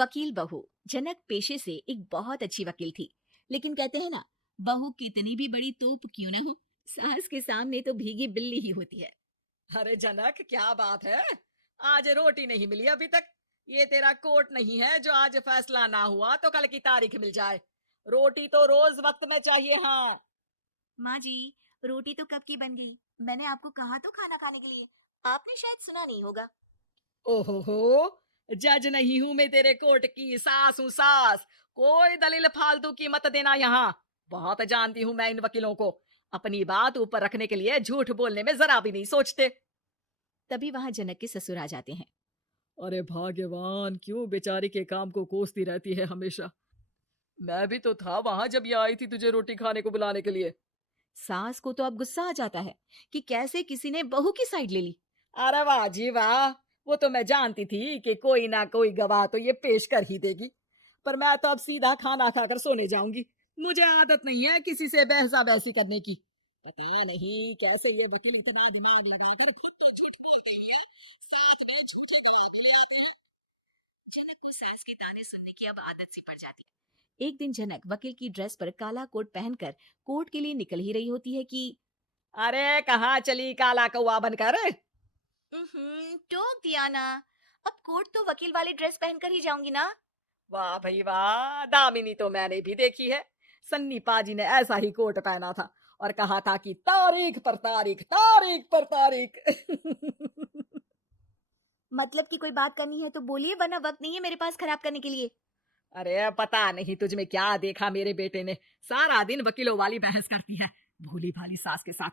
वकील बहू। जनक पेशे से एक बहुत अच्छी वकील थी, लेकिन कहते हैं ना, बहू कितनी भी बड़ी तोप क्यों ना हो, सास के सामने तो भीगी बिल्ली ही होती है। अरे जनक, क्या बात है? आज रोटी नहीं मिली अभी तक। ये तेरा कोर्ट नहीं है जो आज फैसला ना हुआ तो कल की तारीख मिल जाए। रोटी तो रोज वक्त में चाहिए। हाँ। माँ जी, रोटी तो कब की बन गई। मैंने आपको कहा तो खाना खाने के लिए, आपने शायद सुना नहीं होगा। ओहो हो, जज नहीं हूं मैं तेरे कोर्ट की, सास हूं सास। कोई दलील फालतू की मत देना यहाँ। बहुत जानती हूं मैं इन वकीलों को। अपनी बात ऊपर रखने के लिए झूठ बोलने में जरा भी नहीं सोचते। तभी वहां जनक के ससुर आ जाते हैं। अरे भाग्यवान, क्यों बेचारी के काम को कोसती रहती है हमेशा। मैं भी तो था वहां जब ये आई थी तुझे रोटी खाने को बुलाने के लिए। सास को तो अब गुस्सा आ जाता है कि कैसे किसी ने बहू की साइड ले ली। अरे वाह जी वाह, वो तो मैं जानती थी कि कोई ना कोई गवाह तो ये पेश कर ही देगी। पर मैं तो अब सीधा खाना खाकर सोने जाऊंगी। मुझे आदत नहीं है किसी से बहसा बहसी करने की। पता नहीं कैसे ये वकील इतना दिमाग लगाकर खुद तो झूठ बोलते हैं, साथ में झूठे गवाह भी ले आते हैं। जनक को सास के ताने सुनने की अब आदत सी पड़ जाती है। एक दिन जनक वकील की ड्रेस पर काला कोट पहनकर कोर्ट के लिए निकल ही रही होती है कि अरे कहाँ चली काला कौवा बनकर? टोक दिया ना। अब कोर्ट तो वकील वाली ड्रेस पहनकर ही जाऊंगी ना। वाह भाई वाह, दामिनी तो मैंने भी देखी है। सन्नी पाजी ने ऐसा ही कोट पहना था और कहा था कि तारीख पर तारीख, तारीख पर तारीख। मतलब कि कोई बात करनी है तो बोलिए, वरना वक्त नहीं है मेरे पास खराब करने के लिए। अरे पता नहीं तुझ में क्या देखा मेरे बेटे ने, सारा दिन वकीलों वाली बहस करती है, भोली भाली सास के साथ।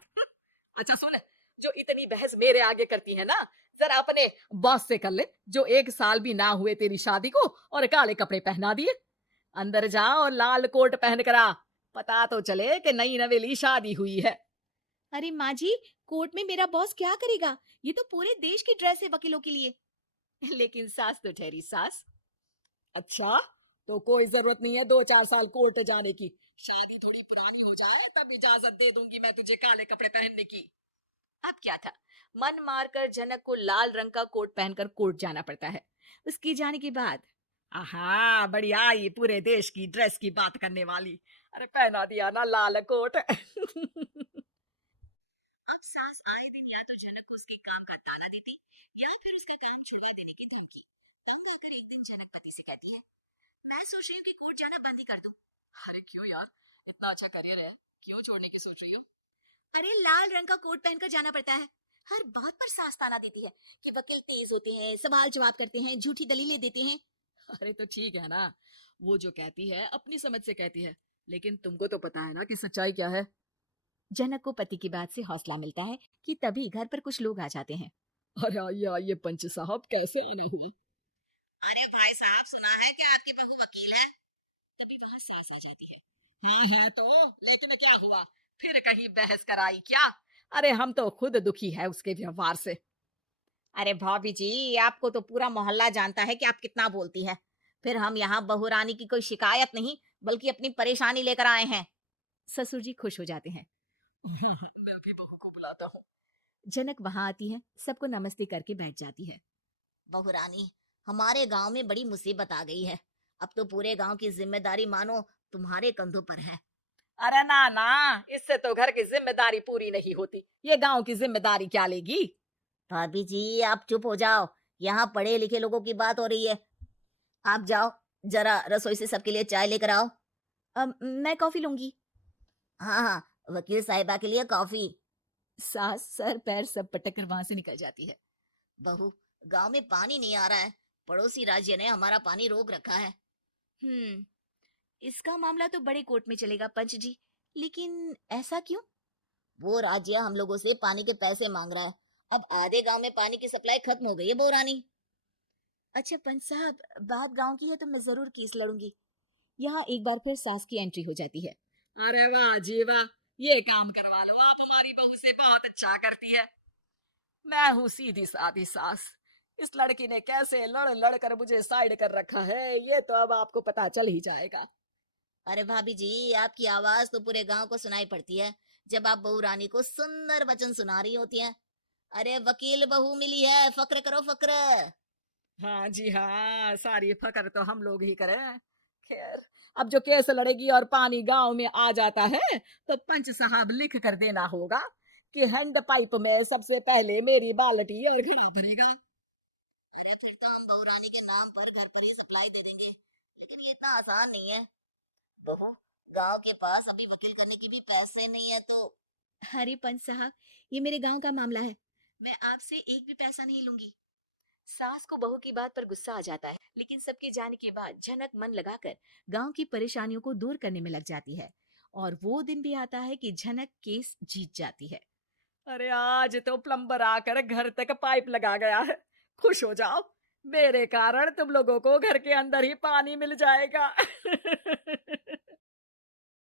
अच्छा सुन, जो इतनी बहस मेरे आगे करती है ना, जरा अपने बॉस से कर ले, जो 1 साल भी ना हुए तेरी शादी को और काले कपड़े पहना दिए। अंदर जा और लाल कोट पहन कर आ, पता तो चले कि नई नवेली शादी हुई है। अरे माँ जी, कोर्ट में मेरा बॉस क्या करेगा, ये तो पूरे देश की ड्रेस है वकीलों के लिए। लेकिन सास तो ठहरी सास। अच्छा, तो कोई जरूरत नहीं है 2-4 साल कोर्ट जाने की। शादी थोड़ी पुरानी हो जाए तब इजाजत दे दूंगी मैं तुझे काले कपड़े पहनने की। अब क्या था, मन मारकर जनक को लाल रंग का कोट पहनकर कोर्ट जाना पड़ता है। उसकी जाने के बाद आहा, बढ़िया, ये पूरे देश की ड्रेस की बात करने वाली। अरे पहना दिया ना लाल कोट। अब सास आए दिन या तो जनक को उसके काम का ताना देती, या फिर उसका काम छुड़वा देने की धमकी। तंग आकर एक दिन जनक पति से कहती है, मैं सोच रही हूँ कि कोर्ट जाना बंद ही कर दूं। अरे क्यों यार, इतना अच्छा करियर है, क्यों छोड़ने की सोच रही हो? अरे लाल रंग का कोट पहनकर जाना पड़ता है। हर बात पर सास ताना देती है कि वकील तेज होते हैं, सवाल जवाब करते हैं, झूठी दलीलें देते हैं। अरे तो ठीक है ना, वो जो कहती है अपनी समझ से कहती है, लेकिन तुमको तो पता है ना कि सच्चाई क्या है। जनक को पति की बात से हौसला मिलता है कि तभी घर पर कुछ लोग आ जाते हैं। अरे आइए आइए पंच साहब, कैसे आना हुआ? अरे भाई साहब, सुना है कि आपकी बहू वकील है। तभी वहां सास आ जाती है। हाँ है तो, लेकिन क्या हुआ? फिर कहीं बहस कराई क्या? अरे हम तो खुद दुखी है उसके व्यवहार से। अरे भाभी जी, आपको तो पूरा मोहल्ला जानता है कि आप कितना बोलती है। फिर हम यहाँ बहू रानी की कोई शिकायत नहीं, बल्कि अपनी परेशानी लेकर आए हैं। ससुर जी खुश हो जाते हैं। मैं भी बहू को बुलाता हूँ। जनक वहां आती है, सबको नमस्ते करके बैठ जाती है। बहू रानी, हमारे गांव में बड़ी मुसीबत आ गई है। अब तो पूरे गांव की जिम्मेदारी मानो तुम्हारे कंधों पर है। अरे ना ना, इससे तो घर की जिम्मेदारी पूरी नहीं होती, ये गांव की जिम्मेदारी क्या लेगी? भाभी जी, आप चुप हो जाओ। यहाँ पढ़े लिखे लोगों की बात हो रही है। आप जाओ, जरा रसोई से सबके लिए चाय लेकर आओ। मैं कॉफी लूंगी। हाँ हाँ, वकील साहिबा के लिए कॉफी। सास सर पैर सब पटक कर वहां से निकल जाती है। बहू, गांव में पानी नहीं आ रहा है। पड़ोसी राज्य ने हमारा पानी रोक रखा है। इसका मामला तो बड़े कोर्ट में चलेगा पंच जी, लेकिन ऐसा क्यों? वो राज्य हम लोगों से पानी के पैसे मांग रहा है। अब आधे गांव में पानी की सप्लाई खत्म हो गई है बोरानी। अच्छा पंच साहब, बात गांव की है तो मैं जरूर केस लड़ूंगी। यहाँ एक बार फिर सास की एंट्री हो जाती है। अरे वाह जी वाह, ये काम करवा लो, आप हमारी बहू से बहुत अच्छा करती है। मैं हूँ सीधी सादी सास। इस लड़की ने कैसे लड़ लड़ कर मुझे साइड कर रखा है, ये तो अब आपको पता चल ही जाएगा। अरे भाभी जी, आपकी आवाज तो पूरे गांव को सुनाई पड़ती है जब आप बहू रानी को सुंदर वचन सुना रही होती हैं। अरे वकील बहू मिली है, फक्र करो फक्र। हाँ जी हाँ, सारी फकर तो हम लोग ही करें। खैर, अब जो केस लड़ेगी और पानी गांव में आ जाता है तो पंच साहब लिख कर देना होगा कि हैंड पाइप में सबसे पहले मेरी बाल्टी और घड़ा भरेगा। अरे फिर तो हम बहू रानी के नाम पर घर पर ही सप्लाई दे देंगे, लेकिन ये इतना आसान नहीं है। बहू, गांव के पास अभी वकील करने की भी पैसे नहीं है तो। अरे पंच साहब, ये मेरे गांव का मामला है, मैं आपसे एक भी पैसा नहीं लूंगी। सास को बहू की बात पर गुस्सा आ जाता है, लेकिन सबके जाने के बाद झनक मन लगाकर गांव की परेशानियों को दूर करने में लग जाती है। और वो दिन भी आता है कि झनक केस जीत जाती है। अरे आज तो प्लम्बर आकर घर तक पाइप लगा गया है। खुश हो जाओ, मेरे कारण तुम लोगों को घर के अंदर ही पानी मिल जाएगा।